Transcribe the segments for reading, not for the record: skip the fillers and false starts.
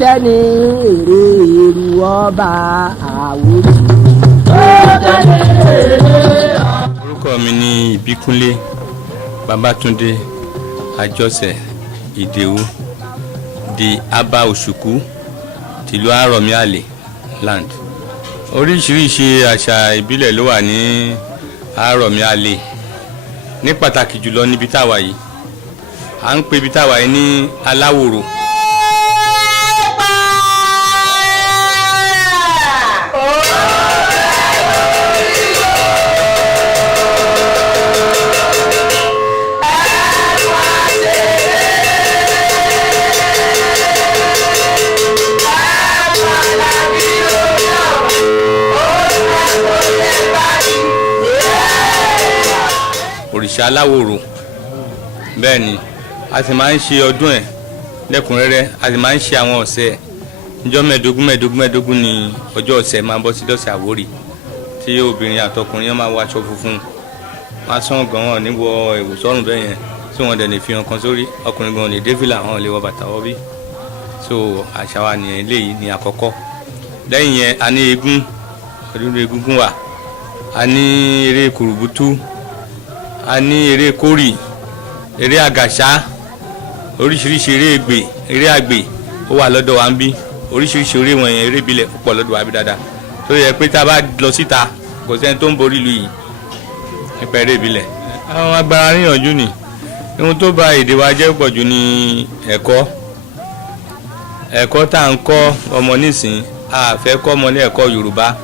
tẹ́ni èrè èrú ọba àwòrán. Orúkọ mi ni Ìbíkúnlé Babátúndé Àjọṣẹ Ìdèwú di Aba Òṣùkú tìlú Àrọ̀mí Àlè land. Oríṣiríṣi àṣà ìbílẹ̀ ló wà ní Àrọ̀mí Àlè, ní pàtàkì jùlọ níbi táwa yìí à ń pè ibi táwa yìí ní Aláwòrò. Òrìṣà Aláwòrò, bẹ́ẹ̀ ni a sì máa ń ṣe ọdún ẹ̀ lẹ́kùnrẹ́rẹ́, a sì máa ń ṣe àwọn ọ̀sẹ̀ níjọ́ mẹ́ẹ̀ẹ́dógún ni ọjọ́ ọ̀sẹ̀ máa bọ́ sí lọ́sẹ̀ Àwórì, tí obìnrin àtọkùnrin máa wọ aṣọ funfun, máa sán gan-an níwọ ẹ̀wù sọ́rùn bẹ́ẹ̀ yẹn tí wọ́n dẹ̀ lè fi hàn kan sórí, ọkùnrin gan-an lè dé fìlà, wọn lè wọ bàtà wọ́ bí. So àṣà wa nìyẹn, eléyìí ni àkọ́kọ́. Lẹ́yìn yẹn a ní eégún, ọdún egúngún wà, a ní eré kùrùbùtù, a ní eré kórì, eré àgàṣá, oríṣiríṣi eré àgbè ó wà lọ́dọ̀ wa ń bí, oríṣiríṣi eré wọ̀nyẹn, eré ìbílẹ̀ púpọ̀ lọ́dọ̀ wa bí dáadáa, tó yẹ pé tá a bá lọ síta kò sẹ́ni tó ń borí ìlú yìí nípa eré ìbílẹ̀. Àwọn agbára níyànjú ni ohun tó bà èdè wa jẹ́ pọ̀ jù ní ẹ̀kọ́ tá à ń kọ́ ọmọ nísìn, a fẹ́ kọ́ ọmọ ní ẹ̀kọ́ Yorùbá,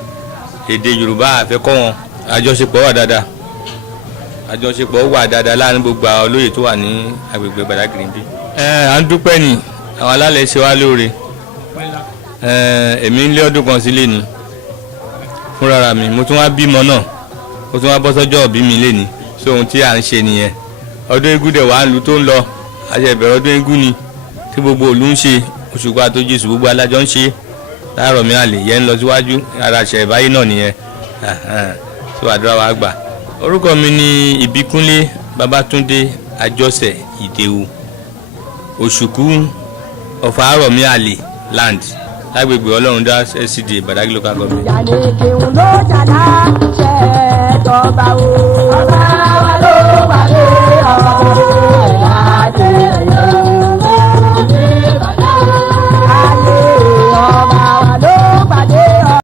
èdè Yorùbá a fẹ́ kọ́ wọn. Àjọṣepọ̀ wà dáadáa láàrin gbogbo àwọn olóyè tó wà ní agbègbè Badagry bí. À ń dúpẹ́ ni àwọn alálẹ̀ ṣe wá lóore. Èmi ń lé ọdún kan sílé ni fúnra mi, mo tún wá bímọ náà, mo tún wá bọ́ sọ́jọ́ òbí mi lé ni, so ohun tí à ń ṣe nìyẹn. Ọdún eégún dẹ̀ wà ń lu tó ń lọ, àṣẹ ìbẹ̀rẹ̀ ọdún eégún ni tí gbogbo ìlú ń ṣe, Òṣùpá tó Jésù gbogbo alájọ ń ṣe l'Àrọ̀mí Àlè, yẹn ń lọ síwájú, ara àṣẹ ìbáyé náà nìyẹn. So àdúrà wa gbà. Orúkọ mi ni Ìbíkúnlé Babátúndé Àjọṣẹ Ìdèwú Òṣùkú of Àrọ̀mí Àlè land lágbègbè Ọlọ́rundá SCDA Badagry local government. ìyá ni kí n ló jà láṣẹ tọ́ba o.